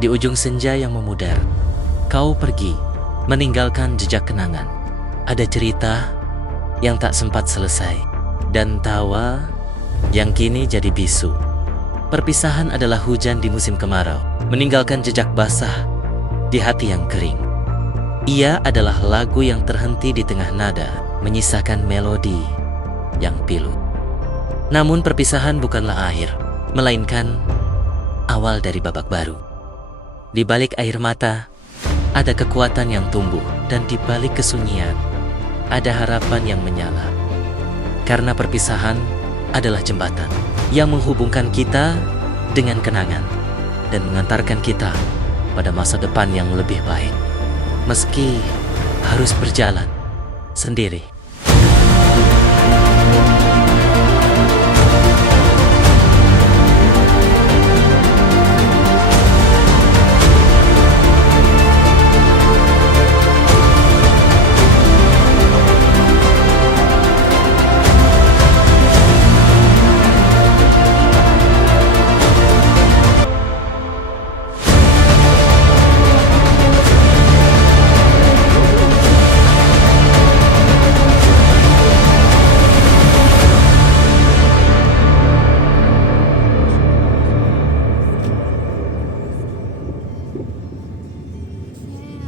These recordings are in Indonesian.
Di ujung senja yang memudar, kau pergi, meninggalkan jejak kenangan. Ada cerita yang tak sempat selesai, dan tawa yang kini jadi bisu. Perpisahan adalah hujan di musim kemarau, meninggalkan jejak basah di hati yang kering. Ia adalah lagu yang terhenti di tengah nada, menyisakan melodi yang pilu. Namun perpisahan bukanlah akhir, melainkan awal dari babak baru. Di balik air mata, ada kekuatan yang tumbuh, dan di balik kesunyian, ada harapan yang menyala. Karena perpisahan adalah jembatan yang menghubungkan kita dengan kenangan dan mengantarkan kita pada masa depan yang lebih baik. Meski harus berjalan sendiri.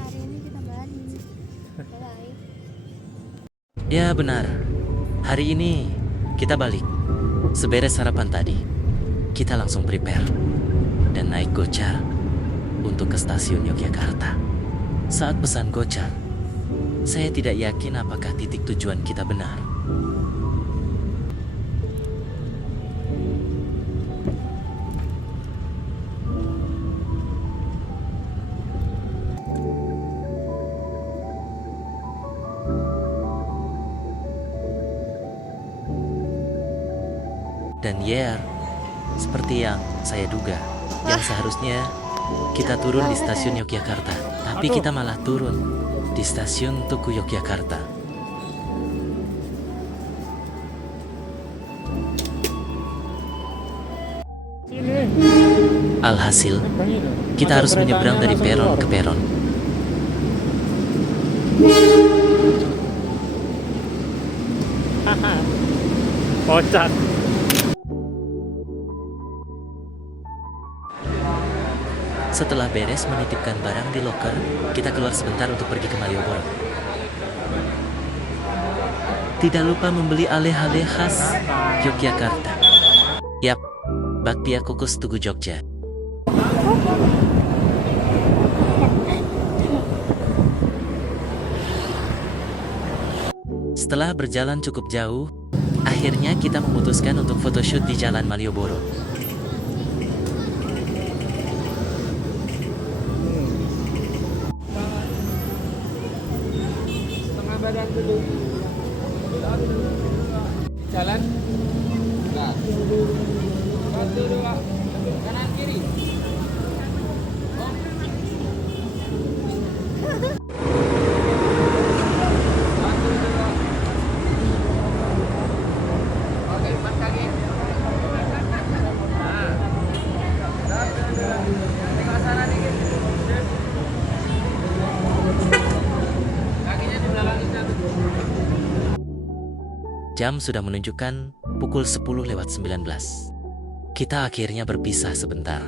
Hari ini kita balik. Bye. Ya benar, hari ini kita balik. Seberes sarapan tadi, kita langsung prepare dan naik Gocar untuk ke stasiun Yogyakarta. Saat pesan Gocar, saya tidak yakin apakah titik tujuan kita benar. Dan seperti yang saya duga, yang seharusnya kita turun di stasiun Yogyakarta, tapi kita malah turun di stasiun Tugu Yogyakarta. Alhasil, kita harus menyeberang dari peron ke peron. Kocak. Setelah beres menitipkan barang di loker, kita keluar sebentar untuk pergi ke Malioboro. Tidak lupa membeli ale-ale khas Yogyakarta. Yap, bakpia kukus Tugu Jogja. Setelah berjalan cukup jauh, akhirnya kita memutuskan untuk photoshoot di Jalan Malioboro. Jalan enggak. Satu dua kanan kiri. Oke, 4 kaki. Nah. Tengok sana dikit. Kakinya di belakang itu. Jam sudah menunjukkan pukul 10:19. Kita akhirnya berpisah sebentar.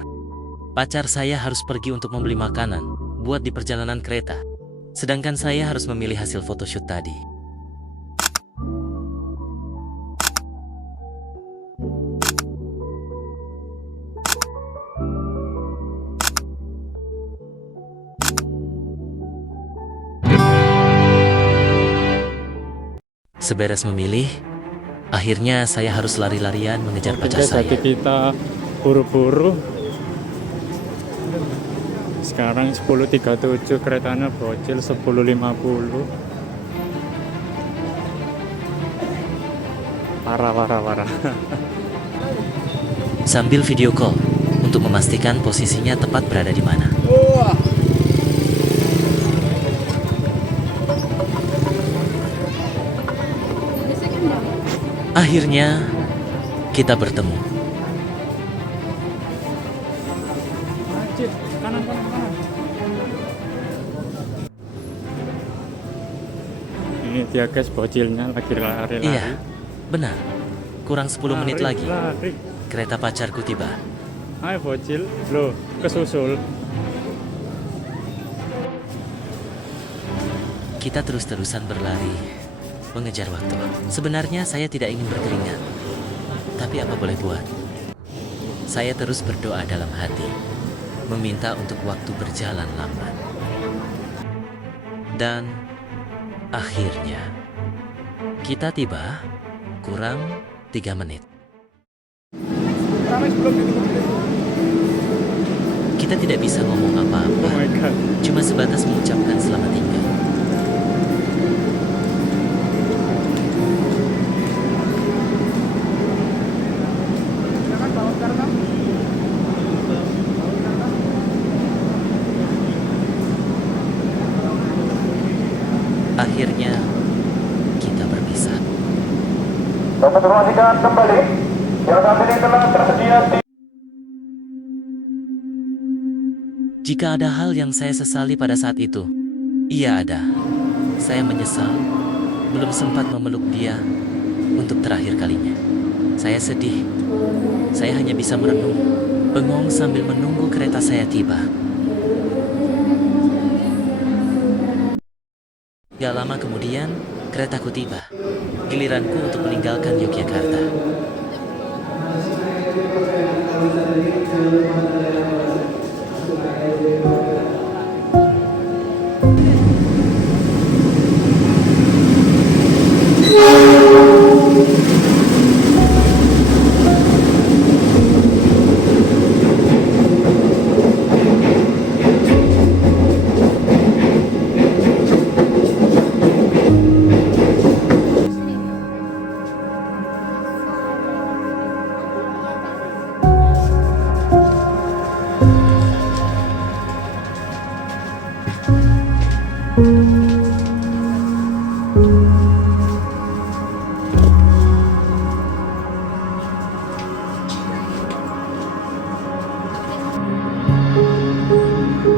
Pacar saya harus pergi untuk membeli makanan buat di perjalanan kereta. Sedangkan saya harus memilih hasil photoshoot tadi. Seberes memilih, akhirnya saya harus lari-larian mengejar pacar saya. Jadi kita buru-buru. Sekarang 10.37, keretanya bocil 10.50. Parah. Sambil video call untuk memastikan posisinya tepat berada di mana. Akhirnya kita bertemu. Wajib kan Ini dia guys, bocilnya lagi lari-lari. Iya, benar. Kurang 10 menit lagi, Lari. kereta pacarku tiba. Ayo bocil, loh kesusul. Kita terus-terusan berlari, mengejar waktu. Sebenarnya saya tidak ingin berkeringat, tapi apa boleh buat? Saya terus berdoa dalam hati, meminta untuk waktu berjalan lambat. Dan akhirnya, kita tiba kurang 3 menit. Kita tidak bisa ngomong Oh apa-apa, my god. cuma sebatas mengucapkan selamat tinggal. Akhirnya, kita berpisah. Dapat informasikan kembali yang saat ini telah tersedia di Jika ada hal yang saya sesali pada saat itu, iya ada. Saya menyesal belum sempat memeluk dia untuk terakhir kalinya. Saya sedih. Saya hanya bisa merenung, bengong sambil menunggu kereta saya tiba. Gak lama kemudian, keretaku tiba. Giliranku untuk meninggalkan Yogyakarta.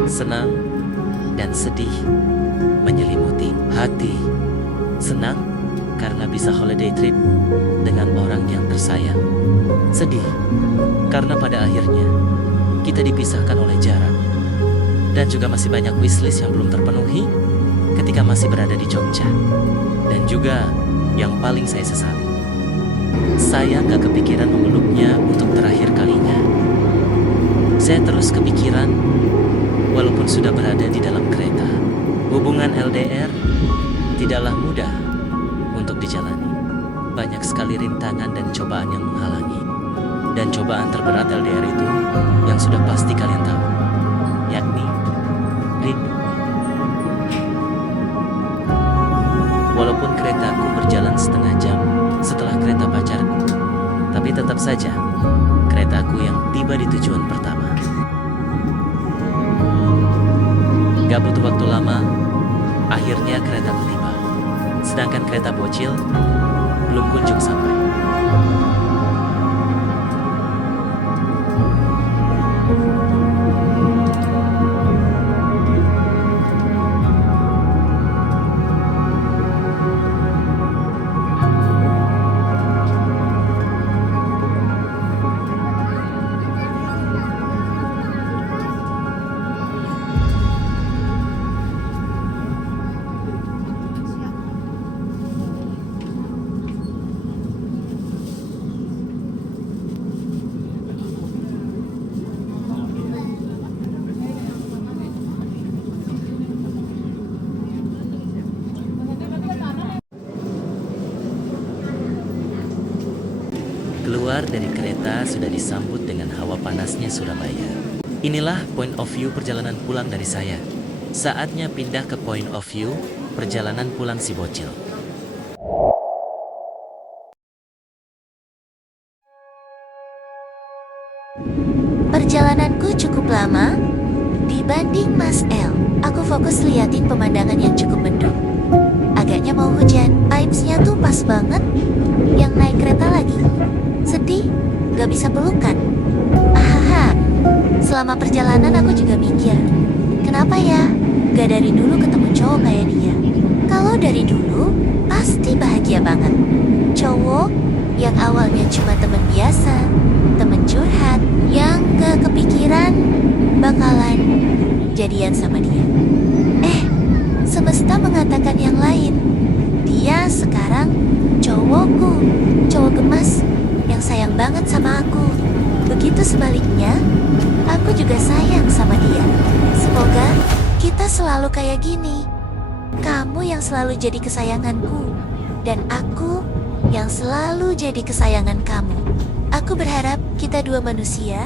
Senang dan sedih menyelimuti hati. Senang karena bisa holiday trip dengan orang yang tersayang. Sedih karena pada akhirnya kita dipisahkan oleh jarak. Dan juga masih banyak wishlist yang belum terpenuhi ketika masih berada di Jogja. Dan juga yang paling saya sesali, saya gak kepikiran memeluknya untuk terakhir kalinya. Saya terus kepikiran walaupun sudah berada di dalam kereta. Hubungan LDR tidaklah mudah untuk dijalani. Banyak sekali rintangan dan cobaan yang menghalangi. Dan cobaan terberat LDR itu yang sudah pasti kalian tahu, yakni rindu. Walaupun keretaku berjalan setengah jam setelah kereta pacarku, tapi tetap saja keretaku yang tiba di tujuan pertama. Gak butuh waktu lama, akhirnya keretaku tiba. Sedangkan kereta bocil belum kunjung sampai. Keluar dari kereta sudah disambut dengan hawa panasnya Surabaya. Inilah point of view perjalanan pulang dari saya. Saatnya pindah ke point of view perjalanan pulang si bocil. Perjalananku cukup lama dibanding Mas L. Aku fokus liatin pemandangan yang cukup mendung. Agaknya mau hujan, vibes-nya tuh pas banget. Yang naik kereta lagi sedih, gak bisa pelukan. Ahaha, Selama perjalanan aku juga mikir, kenapa ya gak dari dulu ketemu cowok kayak dia? Kalau dari dulu, pasti bahagia banget. Cowok yang awalnya cuma temen biasa, temen curhat, yang gak kepikiran bakalan jadian sama dia. Semesta mengatakan yang lain. Dia sekarang cowokku, cowok gemas yang sayang banget sama aku. Begitu sebaliknya, aku juga sayang sama dia. Semoga kita selalu kayak gini. Kamu yang selalu jadi kesayanganku, dan aku yang selalu jadi kesayangan kamu. Aku berharap kita dua manusia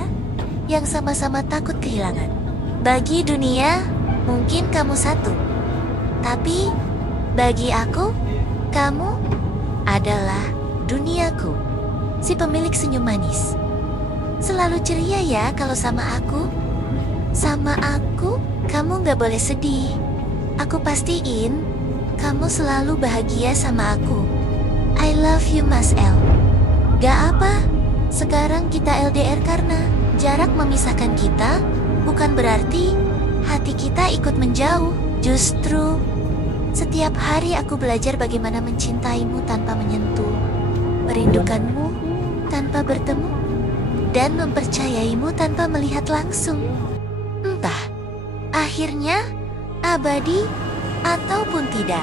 yang sama-sama takut kehilangan. Bagi dunia, mungkin kamu satu. Tapi bagi aku, kamu adalah duniaku. Si pemilik senyum manis. Selalu ceria ya kalau sama aku. Sama aku, kamu gak boleh sedih. Aku pastiin kamu selalu bahagia sama aku. I love you Mas L. Gak apa, sekarang kita LDR karena jarak memisahkan kita bukan berarti hati kita ikut menjauh. Justru setiap hari aku belajar bagaimana mencintaimu tanpa menyentuh, merindukanmu tanpa bertemu, dan mempercayaimu tanpa melihat langsung. Entah, akhirnya abadi ataupun tidak.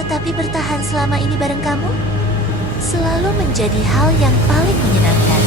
Tetapi bertahan selama ini bareng kamu selalu menjadi hal yang paling menyenangkan.